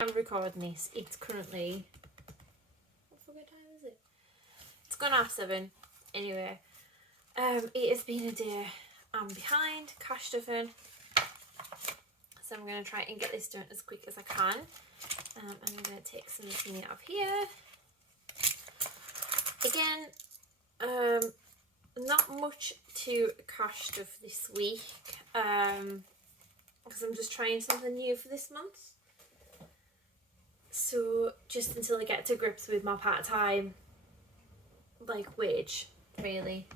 I'm recording this. It's currently, what time is it? It's gone half 7. Anyway, it has been a day. I'm behind cash stuffing, so I'm going to try and get this done as quick as I can. And I'm going to take some of this out of here. Again, not much to cash stuff this week, because I'm just trying something new for this month. So just until I get to grips with my part-time wage, really.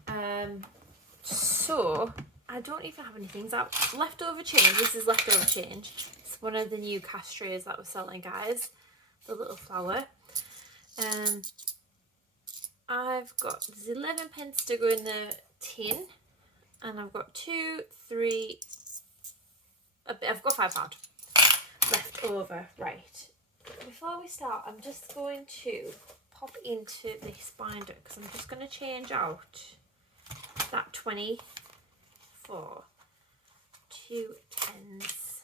So I don't even have any things out. Leftover change. This is leftover change. It's one of the new cash trays that we're selling, guys. The little flower. I've got, there's 11 pence to go in the tin, and I've got 2, 3, I've got £5 left over. Right, before we start, I'm just going to pop into this binder because I'm just going to change out that 20 for 2 10s.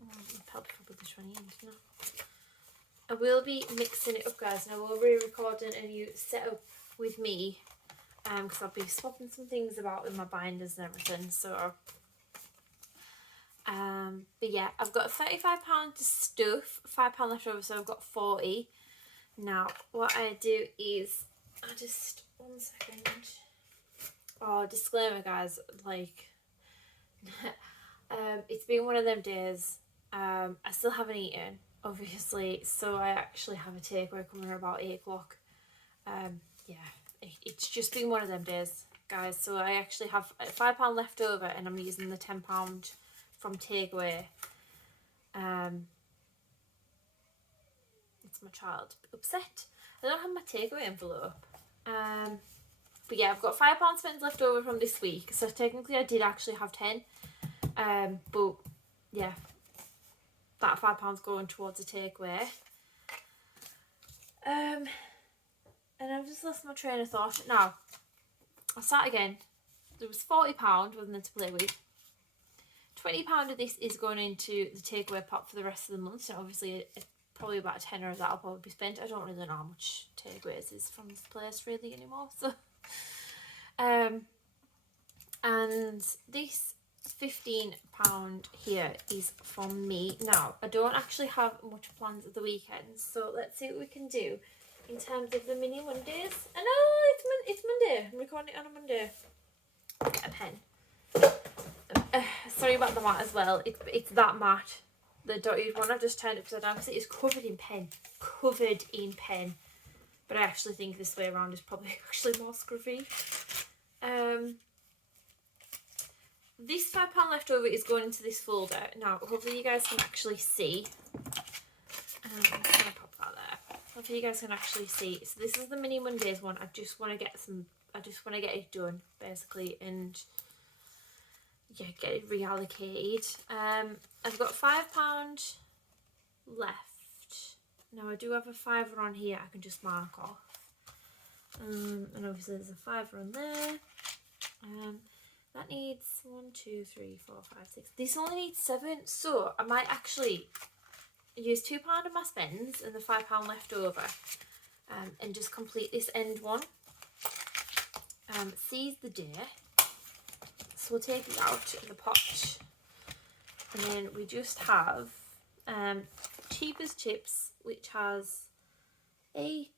I'll probably put the 20 in, didn't I? I will be mixing it up, guys, and I will be recording a new setup with me, because I'll be swapping some things about with my binders and everything. So, but yeah, I've got £35 to stuff, £5 left over, so I've got 40. Now, what I do is, I just, 1 second. Oh, disclaimer, guys, it's been one of them days. I still haven't eaten, obviously, so I actually have a takeaway coming at about 8 o'clock. Yeah, it's just been one of them days, guys. So I actually have £5 left over, and I'm using the £10 from takeaway. It's my child upset. I don't have my takeaway envelope. But yeah, I've got £5 spent left over from this week, so technically I did actually have 10. But yeah, that £5 going towards a takeaway. And I've just lost my train of thought. Now, I'll start again. There was £40 wasn't there to play with. £20 of this is going into the takeaway pot for the rest of the month. So obviously, probably about a tenner of that will probably be spent. I don't really know how much takeaways is from this place really anymore. So, and this £15 here is from me. Now, I don't actually have much plans at the weekend, so let's see what we can do in terms of the mini Mondays. I know it's Monday. I'm recording it on a Monday. Get a pen. Sorry about the mat as well. It's that mat. The dotted one I've just turned upside down because it is covered in pen. Covered in pen. But I actually think this way around is probably actually more scruffy. This £5 left over is going into this folder. Now, hopefully you guys can actually see. I'm just going to pop that there. Hopefully you guys can actually see. So this is the Mini Mondays one. I just want to get it done, basically, and yeah, get it reallocated. I've got £5 left. Now I do have a £5 on here I can just mark off. And obviously there's a £5 on there. That needs 1, 2, 3, 4, 5, 6. This only needs 7, so I might actually use £2 of my spends and the £5 left over, and just complete this end one. Seize the day. So we'll take it out in the pot, and then we just have Cheapers Chips, which has 8,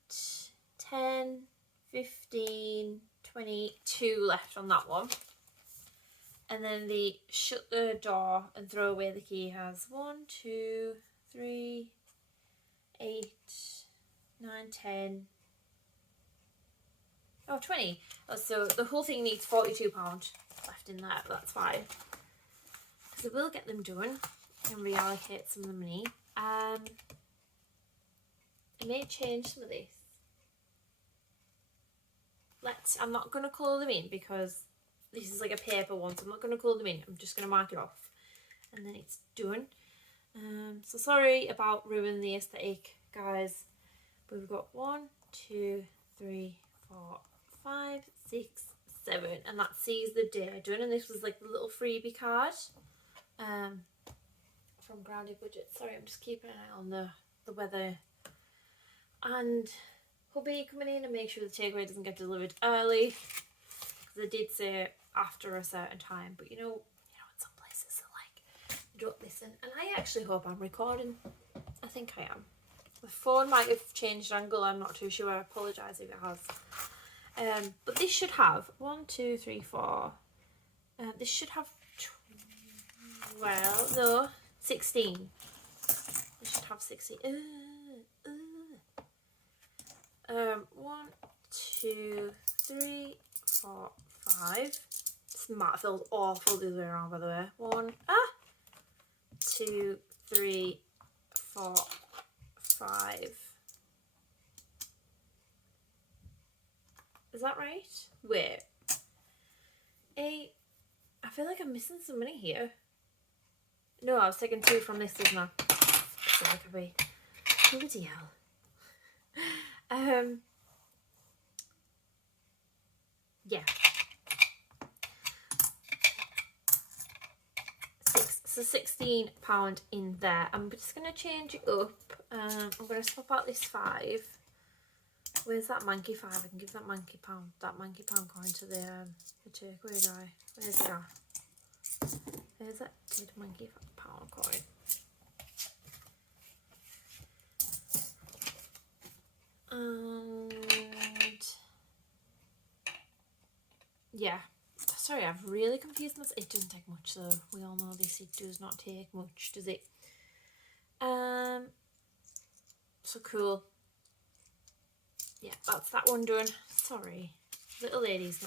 10, 15, 22 left on that one. And then the shut the door and throw away the key has 1, 2, 3, 8, 9, 10. Oh, 20. Oh, so the whole thing needs £42 left in there, but that's fine. So we'll get them done and reallocate some of the money. I may change some of this. I'm not going to colour them in because this is like a paper one, so I'm not going to colour them in. I'm just going to mark it off. And then it's done. So sorry about ruining the aesthetic, guys. But we've got 1, 2, 3, 4, 5, 6, 7. And that sees the day done. And this was like the little freebie card. from Grounded Budget. Sorry, I'm just keeping an eye on the weather. And hubby coming in and make sure the takeaway doesn't get delivered early. Because I did say after a certain time, but you know, in some places they're like, they don't listen. And I actually hope I'm recording. I think I am. The phone might have changed angle, I'm not too sure. I apologise if it has. But this should have 1, 2, 3, 4. This should have 16. This should have 16. 1, 2, 3, 4, 5. This mat feels awful the other way around, by the way. 1, 2, 3, 4, 5. Is that right? Wait. 8. I feel like I'm missing some money here. No, I was taking 2 from this, wasn't I? So I could be. Bloody hell. Yeah. 6. So £16 in there. I'm just gonna change it up. I'm gonna swap out this 5. Where's that manky 5? I can give that manky pound coin to the takeaway guy. Where's it at? There's that dead manky pound coin. And yeah, sorry, I've really confused myself. It doesn't take much though. We all know this. It does not take much, does it? So cool. Yeah, that's that one done. Sorry, little lady's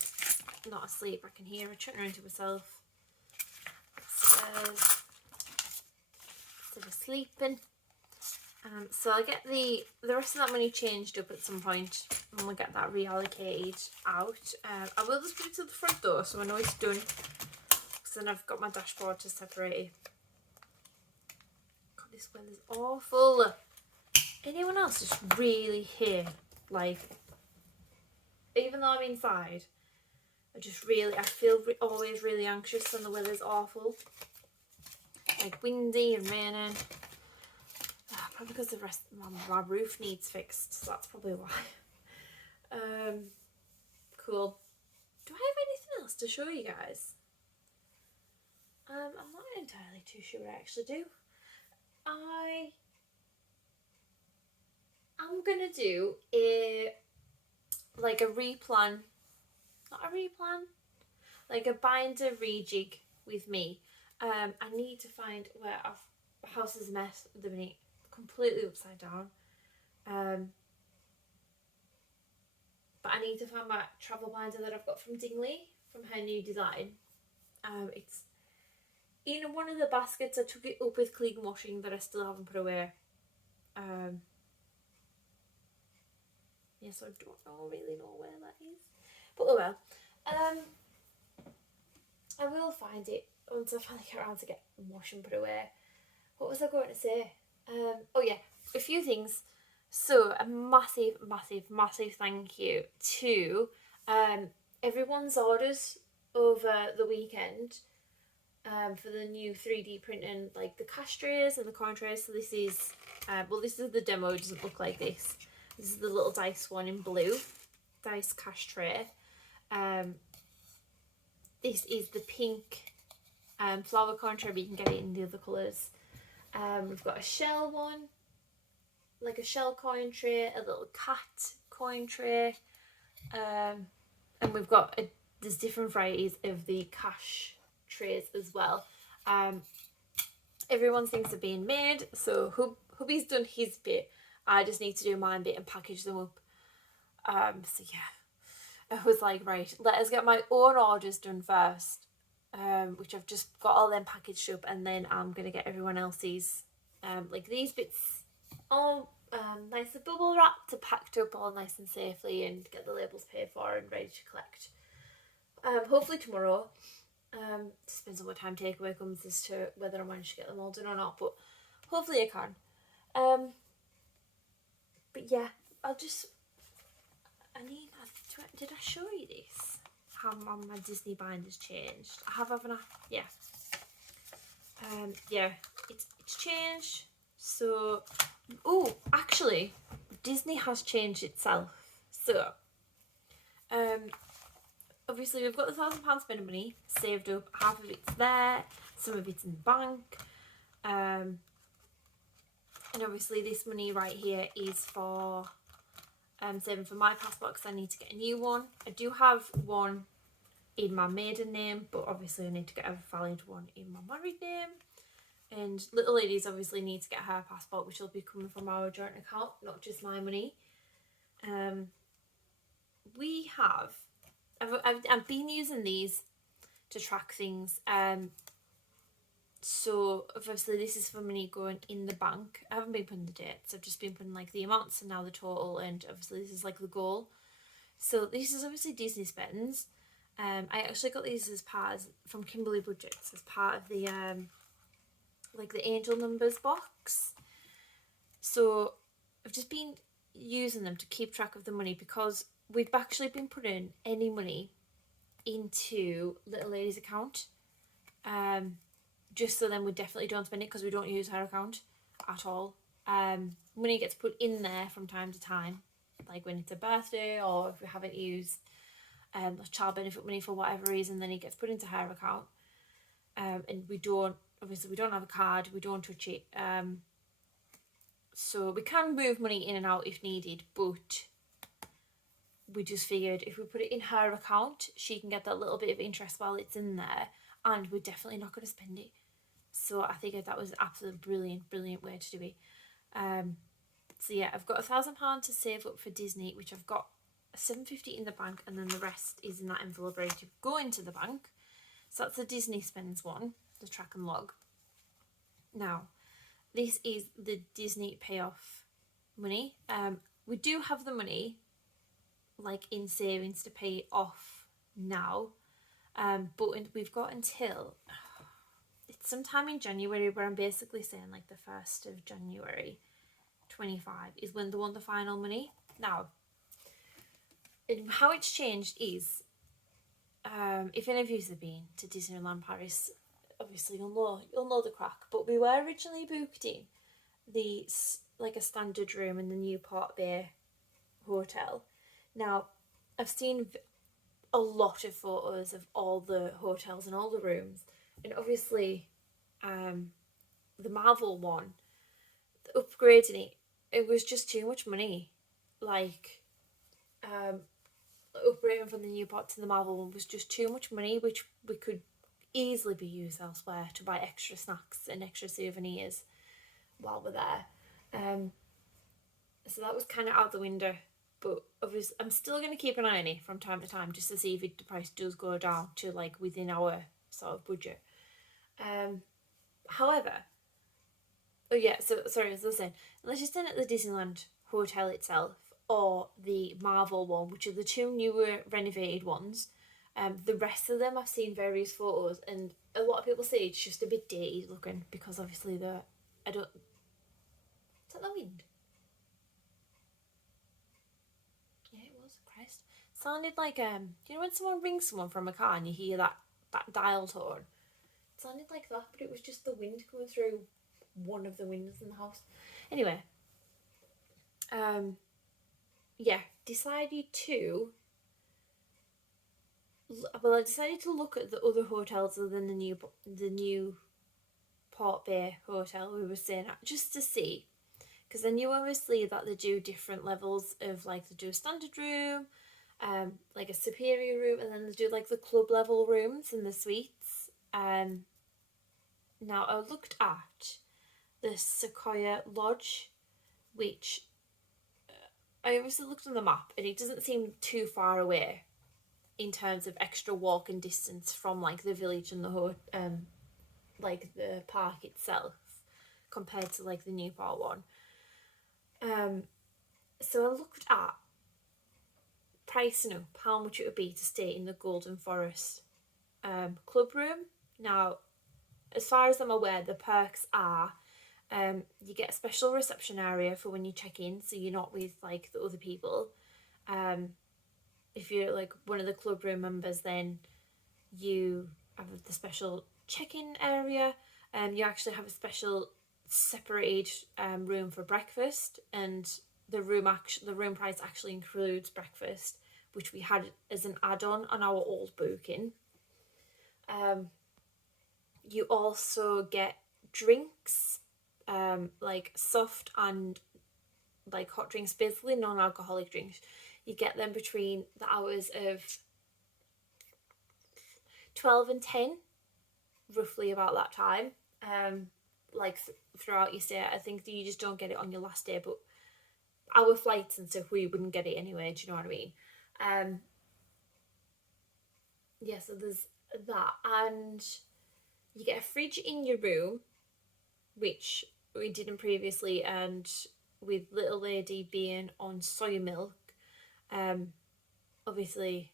not asleep. I can hear her chatting around to herself. Instead of sleeping. So I'll get the rest of that money changed up at some point and we'll get that reallocated out. I will just put it to the front though, so I know it's done. Because then I've got my dashboard to separate it. God, this weather's awful. Anyone else just really here? Like, even though I'm inside, I feel always really anxious when the weather's awful. Like windy and raining. Probably because the rest my roof needs fixed, so that's probably why. Cool. Do I have anything else to show you guys? I'm not entirely too sure I actually do. I'm gonna do a replan, not a replan, like a binder rejig with me. I need to find where the house is a mess at the minute, completely upside down. But I need to find my travel binder that I've got from Dingley, from her new design. It's in one of the baskets. I took it up with clean washing that I still haven't put away. So I don't really know where that is. But oh well. I will find it once I finally get around to get wash and put away. What was I going to say? Oh yeah, a few things. So a massive thank you to everyone's orders over the weekend for the new 3D printing, like the cash trays and the coin trays. So this is this is the demo. It doesn't look like this. This is the little dice one in blue, dice cash tray. This is the pink flower coin tray, but you can get it in the other colours. We've got a shell one, like a shell coin tray, a little cat coin tray, and we've got there's different varieties of the cash trays as well. Everyone's things are being made, so hubby's done his bit. I just need to do my bit and package them up. So yeah, I was like, right, let us get my own orders done first, which I've just got all them packaged up, and then I'm gonna get everyone else's, like these bits, all nice and bubble wrapped and packed up all nice and safely, and get the labels paid for and ready to collect. Hopefully tomorrow. Just depends on what time takeaway comes as to whether I manage to get them all done or not, but hopefully I can. But yeah, did I show you this? How my Disney binder's changed? I have, haven't I? Yeah. Yeah, it's changed. So, oh, actually, Disney has changed itself. So, obviously we've got the £1,000 spending money saved up. Half of it's there, some of it's in the bank. And obviously this money right here is for saving for my passport because I need to get a new one. I do have one in my maiden name, but obviously I need to get a valid one in my married name. And little ladies obviously need to get her passport, which will be coming from our joint account, not just my money. We have, I've been using these to track things. So obviously this is for money going in the bank. I haven't been putting the dates. I've just been putting like the amounts and now the total, and obviously this is like the goal. So this is obviously Disney spends. I actually got these as part from Kimberly Budgets as part of the like the angel numbers box. So I've just been using them to keep track of the money because we've actually been putting any money into little lady's account, just so then we definitely don't spend it because we don't use her account at all. Money gets put in there from time to time, like when it's a birthday or if we haven't used child benefit money for whatever reason, then it gets put into her account. And we don't have a card, we don't touch it. So we can move money in and out if needed, but we just figured if we put it in her account, she can get that little bit of interest while it's in there, and we're definitely not going to spend it. So I figured that was an absolute brilliant way to do it. So yeah, I've got £1,000 to save up for Disney, which I've got £750 in the bank, and then the rest is in that envelope ready to go into the bank. So that's the Disney spends one, the track and log. Now, this is the Disney payoff money. We do have the money like in savings to pay off now, but we've got until it's sometime in January, where I'm basically saying like the 1st of January 25 is when they want the final money. Now, how it's changed is, if any of you have been to Disneyland Paris, obviously you'll know the crack. But we were originally booked in like a standard room in the Newport Bay Hotel. Now, I've seen a lot of photos of all the hotels and all the rooms, and obviously, the Marvel one, upgrading it was just too much money. Like, upgrading from the Newport to the Marvel one was just too much money, which we could easily be used elsewhere to buy extra snacks and extra souvenirs while we're there. So that was kind of out the window. But obviously, I'm still going to keep an eye on it from time to time just to see if the price does go down to like within our sort of budget. However, oh yeah, so sorry, as I was saying, unless you're staying at the Disneyland Hotel itself or the Marvel one, which are the two newer renovated ones, the rest of them I've seen various photos, and a lot of people say it's just a bit dated looking because obviously is that the wind? Christ. Sounded like you know when someone rings someone from a car and you hear that dial tone? It sounded like that, but it was just the wind coming through one of the windows in the house. Anyway, yeah, I decided to look at the other hotels other than the new Port Bay Hotel we were staying at, just to see, because I knew obviously that they do different levels of, like, they do a standard room, like a superior room, and then they do like the club level rooms and the suites. Now I looked at the Sequoia Lodge, which I obviously looked on the map and it doesn't seem too far away in terms of extra walking distance from like the village and like the park itself compared to like the Newport one. So I looked at pricing up how much it would be to stay in the Golden Forest club room. Now, as far as I'm aware, the perks are you get a special reception area for when you check in, so you're not with like the other people. If you're like one of the club room members, then you have the special check-in area. You actually have a special separated room for breakfast, and the room price actually includes breakfast, which we had as an add-on our old booking. You also get drinks, like soft and like hot drinks, basically non-alcoholic drinks. You get them between the hours of 12 and 10, roughly about that time. Like throughout your stay, I think that you just don't get it on your last day, but our flights and stuff, we wouldn't get it anyway. Do you know what I mean? Yeah, so there's that, and you get a fridge in your room, which we didn't previously, and with little lady being on soy milk, obviously,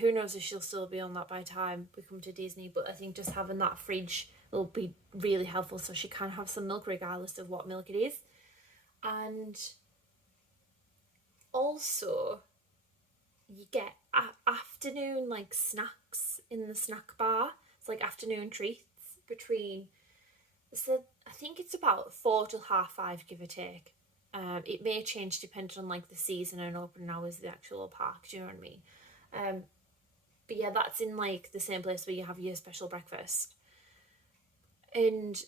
who knows if she'll still be on that by the time we come to Disney, but I think just having that fridge will be really helpful so she can have some milk regardless of what milk it is. And also, you get afternoon like snacks in the snack bar. It's like afternoon treats between, so I think it's about 4 till 5:30, give or take. It may change depending on like the season and opening hours of the actual park. Do you know what I mean? But yeah, that's in like the same place where you have your special breakfast. And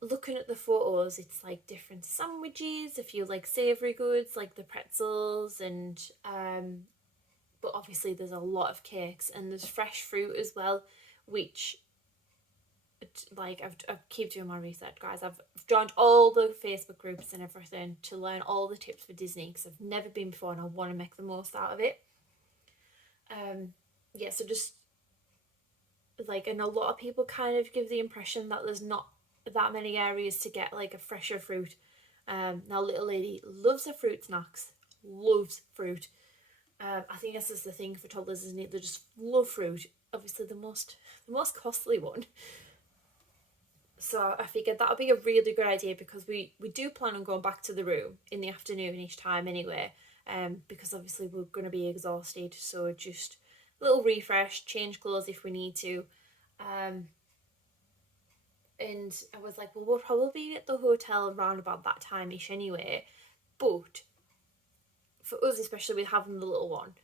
looking at the photos, it's like different sandwiches, a few like savoury goods like the pretzels, and but obviously there's a lot of cakes, and there's fresh fruit as well, which like I keep doing my research, guys. I've joined all the Facebook groups and everything to learn all the tips for Disney, because I've never been before and I want to make the most out of it. Yeah, so just like, and a lot of people kind of give the impression that there's not that many areas to get like a fresher fruit. Now little lady loves her fruit snacks, loves fruit. I think this is the thing for toddlers, isn't it? They just love fruit. Obviously the most costly one. So I figured that would be a really good idea, because we do plan on going back to the room in the afternoon each time anyway, because obviously we're going to be exhausted, so just a little refresh, change clothes if we need to. And I was like, well, we'll probably be at the hotel around about that time-ish anyway, but for us, especially with having the little one,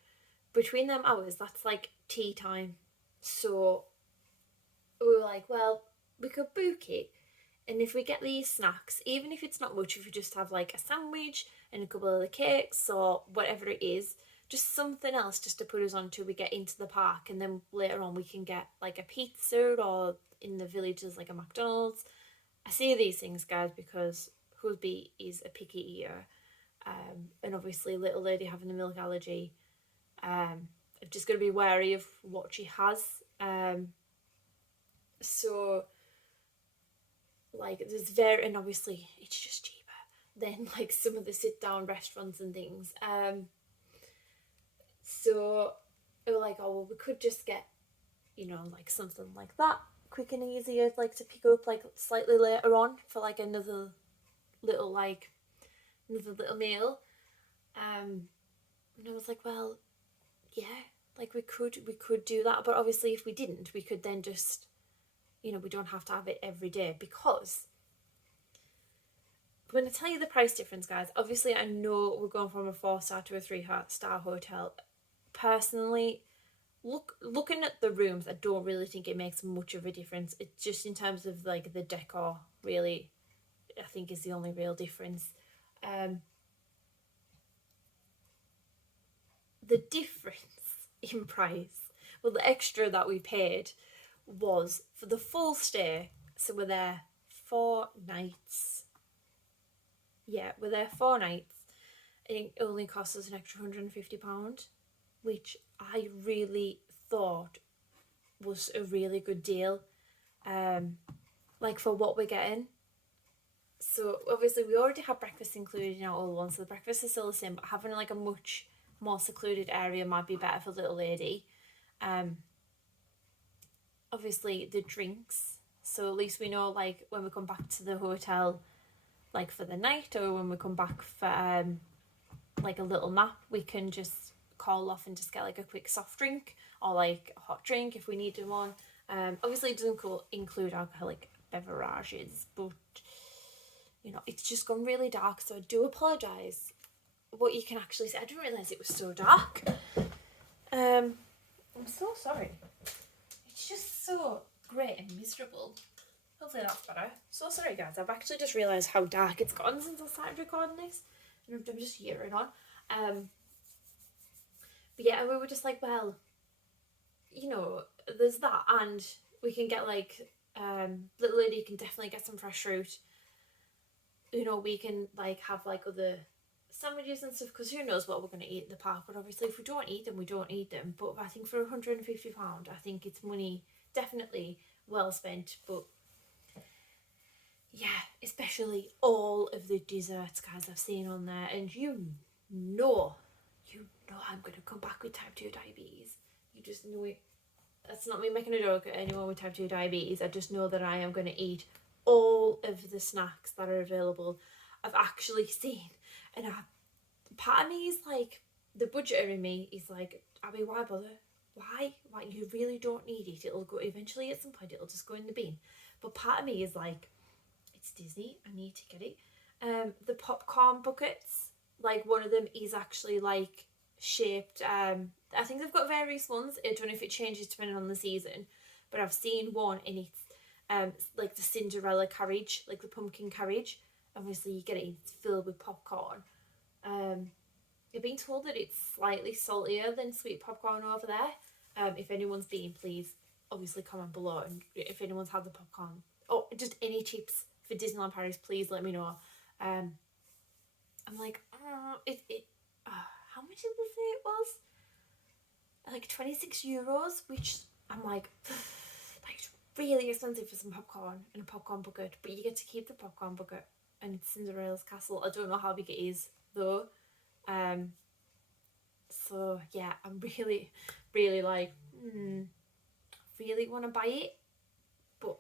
between them hours, that's like tea time. So we were like, well, we could book it, and if we get these snacks, even if it's not much, if we just have like a sandwich and a couple of the cakes or whatever it is, just something else just to put us on till we get into the park, and then later on we can get like a pizza, or in the village there's like a McDonald's. I say these things, guys, because husband is a picky eater, and obviously little lady having the milk allergy, I'm just going to be wary of what she has. So like there's very, and obviously it's just cheaper than like some of the sit down restaurants and things. So we were like, oh well, we could just get, like something like that, quick and easier, like to pick up like slightly later on for like another little meal. And I was like, well, yeah, like we could do that, but obviously if we didn't, we could then just, we don't have to have it every day, because when I tell you the price difference, guys, obviously I know we're going from a 4-star to a 3-star hotel. Personally, looking at the rooms, I don't really think it makes much of a difference. It's just in terms of like the decor, really, I think is the only real difference. The difference in price, well, the extra that we paid was for the full stay. So we're there 4 nights. Yeah, we're there 4 nights. I think it only cost us an extra £150, which I really thought was a really good deal, like for what we're getting. So obviously we already have breakfast included in our old one, so the breakfast is still the same, but having like a much more secluded area might be better for little lady. Obviously the drinks, so at least we know like when we come back to the hotel, like for the night, or when we come back for like a little nap, we can just call off and just get like a quick soft drink or like a hot drink if we need one. Obviously it doesn't include alcoholic beverages, but you know, it's just gone really dark, so I do apologise. What you can actually see, I didn't realise it was so dark. I'm so sorry. It's just so grey and miserable. Hopefully that's better. So sorry guys, I've actually just realised how dark it's gotten since I started recording this. And I'm just hearing on. But yeah, we were just like, well, you know, there's that, and we can get like, little lady can definitely get some fresh fruit. You know, we can like have like other sandwiches and stuff, because who knows what we're going to eat in the park. But obviously if we don't eat them, we don't eat them. But I think for £150, I think it's money definitely well spent. But yeah, especially all of the desserts, guys, I've seen on there, and you know I'm going to come back with type 2 diabetes. You just know it. That's not me making a joke at anyone with type 2 diabetes. I just know that I am going to eat all of the snacks that are available. I've actually seen, and part of me is like, the budgeter in me is like, Abby, why bother? Why? You really don't need it. It'll go eventually at some point. It'll just go in the bin. But part of me is like, it's Disney. I need to get it. The popcorn buckets, like one of them is actually like shaped. I think they've got various ones. I don't know if it changes depending on the season, but I've seen one and it's like the Cinderella carriage, like the pumpkin carriage. Obviously you get it, it's filled with popcorn. I've been told that it's slightly saltier than sweet popcorn over there. If anyone's been, please obviously comment below, and if anyone's had the popcorn or just any tips for Disneyland Paris, please let me know. I'm like, how much did they say it was? Like €26, which I'm like really expensive for some popcorn and a popcorn bucket. But you get to keep the popcorn bucket, and it's Cinderella's castle. I don't know how big it is though. So yeah, I'm really, really like, really want to buy it, but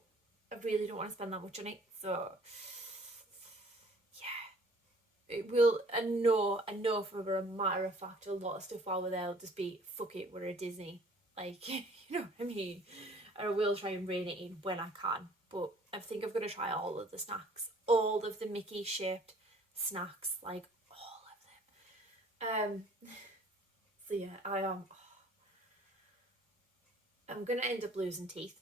I really don't want to spend that much on it. So yeah, it will. I know for a matter of fact, a lot of stuff while we're there will just be, fuck it, we're at Disney. Like, you know what I mean? I will try and rein it in when I can, but I think I'm going to try all of the snacks, all of the Mickey shaped snacks, like all of them. So yeah, I'm going to end up losing teeth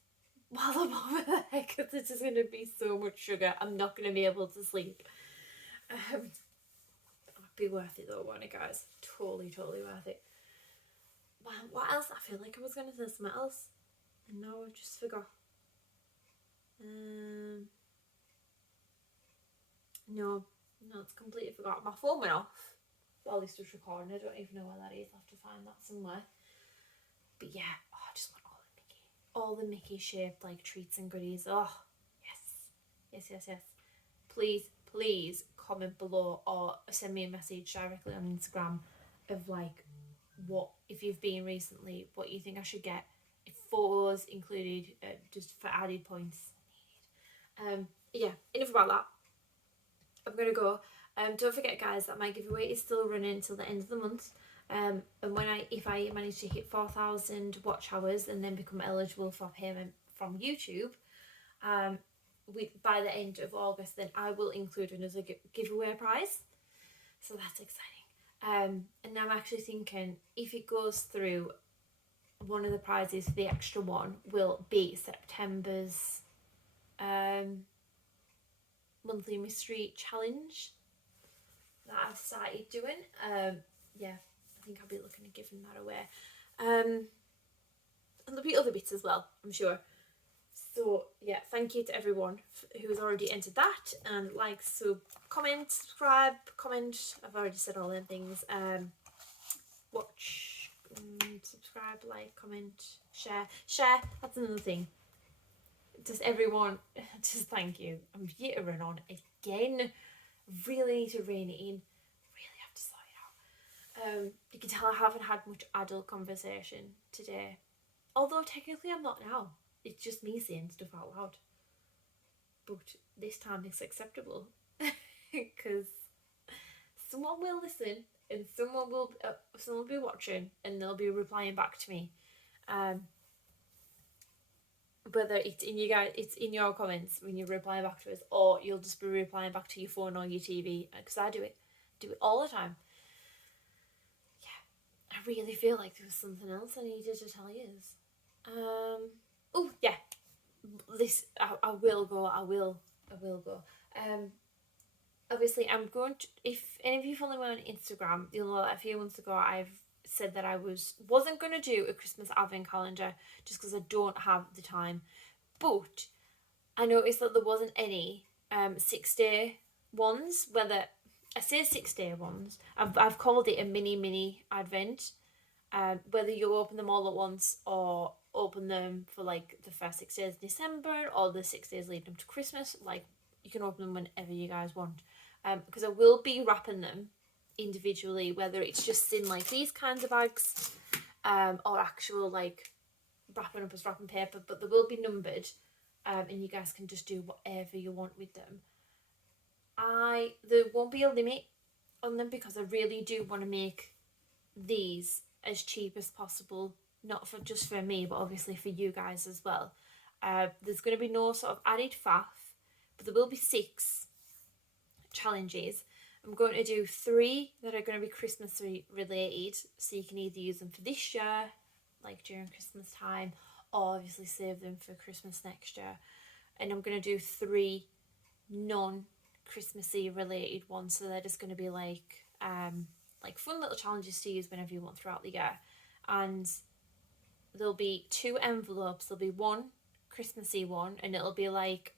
while I'm over there, because it's just going to be so much sugar. I'm not going to be able to sleep. It'd be worth it though, won't it, guys? Totally worth it. What else? I feel like I was going to say something else, and now I just forgot. No, it's completely forgot. My phone went off while this was recording. I don't even know where that is. I'll have to find that somewhere. But yeah, I just want all the Mickey shaped like treats and goodies. Oh yes. Please comment below or send me a message directly on Instagram of like, what, if you've been recently, what you think I should get, if photos included, just for added points needed. Yeah, enough about that. I'm gonna go. Don't forget, guys, that my giveaway is still running until the end of the month. And if I manage to hit 4,000 watch hours and then become eligible for payment from YouTube, by the end of August, then I will include another giveaway prize. So that's exciting. And I'm actually thinking, if it goes through, one of the prizes, the extra one, will be September's monthly mystery challenge that I've started doing. Yeah, I think I'll be looking at giving that away. And there'll be other bits as well, I'm sure. So yeah, thank you to everyone who's already entered that, and like, sub, comment, subscribe, comment. I've already said all them things. Watch, subscribe, like, comment, share. That's another thing. Just everyone, just thank you. I'm jittering on again. Really need to rein it in. Really have to sort it out. You can tell I haven't had much adult conversation today. Although technically I'm not now. It's just me saying stuff out loud. But this time it's acceptable. Because someone will listen, and someone will be watching, and they'll be replying back to me. whether it's in in your comments when you're replying back to us, or you'll just be replying back to your phone or your TV, because I do it all the time. Yeah, I really feel like there was something else I needed to tell you. Oh yeah, this I will go. Obviously, I'm going to. If any of you follow me on Instagram, you'll know that a few months ago I've said that I wasn't going to do a Christmas advent calendar just because I don't have the time. But I noticed that there wasn't any 6-day ones. Whether I say 6-day ones, I've called it a mini advent. Whether you open them all at once or open them for like the first 6 days of December or the 6 days leading up to Christmas, like you can open them whenever you guys want. Because I will be wrapping them individually, whether it's just in like these kinds of bags, or actual like wrapping up as wrapping paper, but they will be numbered, and you guys can just do whatever you want with them. There won't be a limit on them because I really do want to make these as cheap as possible, not for just for me, but obviously for you guys as well. There's going to be no sort of added faff, but there will be 6 challenges. I'm going to do 3 that are going to be Christmas related, so you can either use them for this year, like during Christmas time, or obviously save them for Christmas next year. And I'm going to do 3 non-Christmassy related ones, so they're just going to be like fun little challenges to use whenever you want throughout the year. And there'll be 2 envelopes. There'll be one Christmassy one, and it'll be like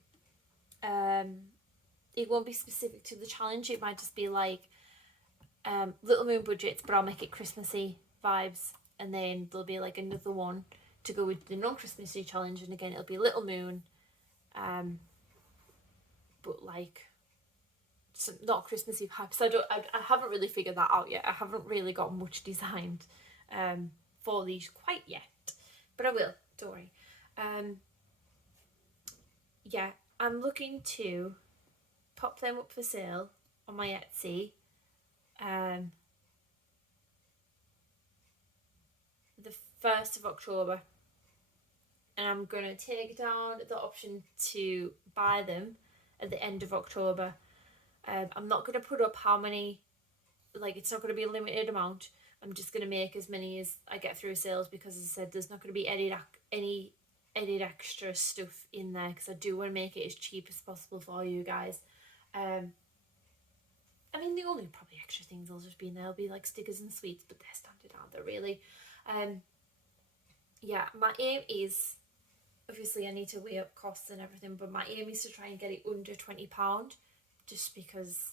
it won't be specific to the challenge. It might just be like Little Moon budgets, but I'll make it Christmassy vibes. And then there'll be like another one to go with the non-Christmassy challenge, and again it'll be Little Moon, but like some not Christmassy vibes. I haven't really figured that out yet. I haven't really got much designed for these quite yet, but I will. Don't worry. Yeah, I'm looking to pop them up for sale on my Etsy. The 1st of October, and I'm going to take down the option to buy them at the end of October. I'm not going to put up how many, like it's not going to be a limited amount. I'm just going to make as many as I get through sales, because as I said, there's not going to be any extra stuff in there, because I do want to make it as cheap as possible for you guys. I mean, the only probably extra things will just be in there will be like stickers and sweets, but they're standard, aren't they, really? Yeah, my aim is, obviously I need to weigh up costs and everything, but my aim is to try and get it under £20, just because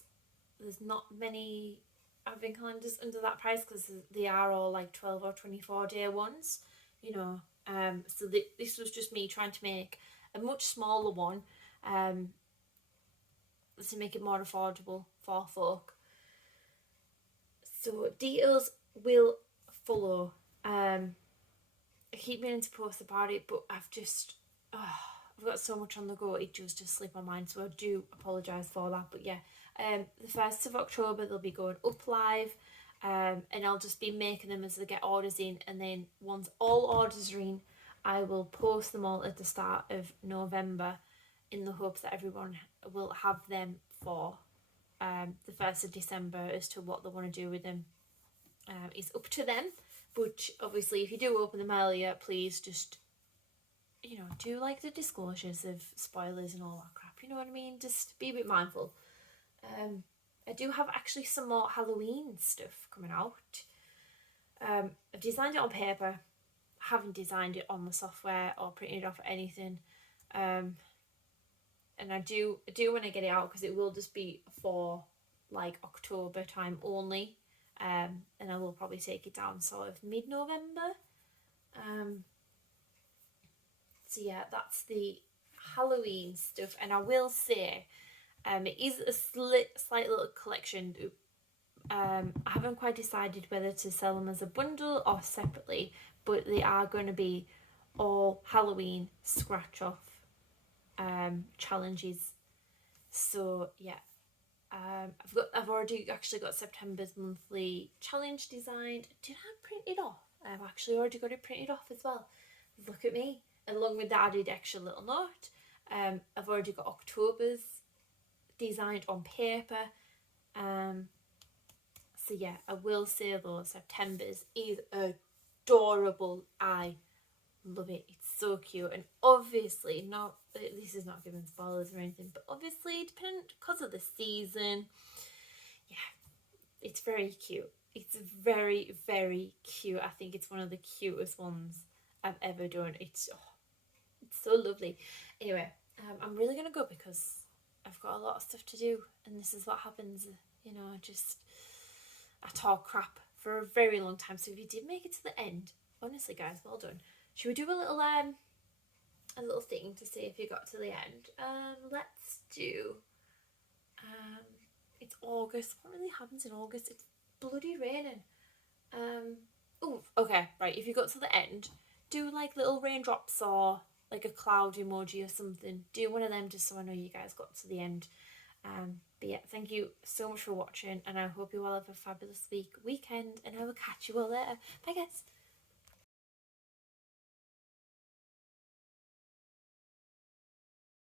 there's not many advent calendars under that price, because they are all like 12 or 24 day ones, you know. So this was just me trying to make a much smaller one, to make it more affordable for folk. So details will follow. I keep meaning to post about it, but I've got so much on the go, it just slipped my mind, so I do apologise for that. But yeah, the 1st of October they'll be going up live, and I'll just be making them as they get orders in, and then once all orders are in, I will post them all at the start of November, in the hopes that everyone will have them for the 1st of December. As to what they want to do with them is up to them. But obviously, if you do open them earlier, please just, you know, do like the disclosures of spoilers and all that crap. You know what I mean? Just be a bit mindful. I do have actually some more Halloween stuff coming out. I've designed it on paper. I haven't designed it on the software or printed it off or anything. And I do want to get it out, because it will just be for like October time only. And I will probably take it down sort of mid-November. So yeah, that's the Halloween stuff. And I will say, it is a slight little collection. I haven't quite decided whether to sell them as a bundle or separately, but they are going to be all Halloween scratch off challenges. So yeah, I've already actually got September's monthly challenge designed. Did I print it off? I've actually already got it printed off as well. Look at me. along with that I did extra little note. I've already got October's designed on paper. So yeah, I will say though, September's is adorable. I love it. It's so cute, and obviously not. This is not giving spoilers or anything, but obviously dependent because of the season. Yeah, it's very cute. It's very, very cute. I think it's one of the cutest ones I've ever done. It's so lovely. Anyway, I'm really gonna go because I've got a lot of stuff to do, and this is what happens. You know, I talk crap for a very long time. So if you did make it to the end, honestly, guys, well done. Should we do a little thing to see if you got to the end? Let's do. It's August. What really happens in August? It's bloody raining. Oh, okay, right. If you got to the end, do like little raindrops or like a cloud emoji or something. Do one of them just so I know you guys got to the end. But yeah, thank you so much for watching, and I hope you all have a fabulous weekend, and I will catch you all later. Bye, guys.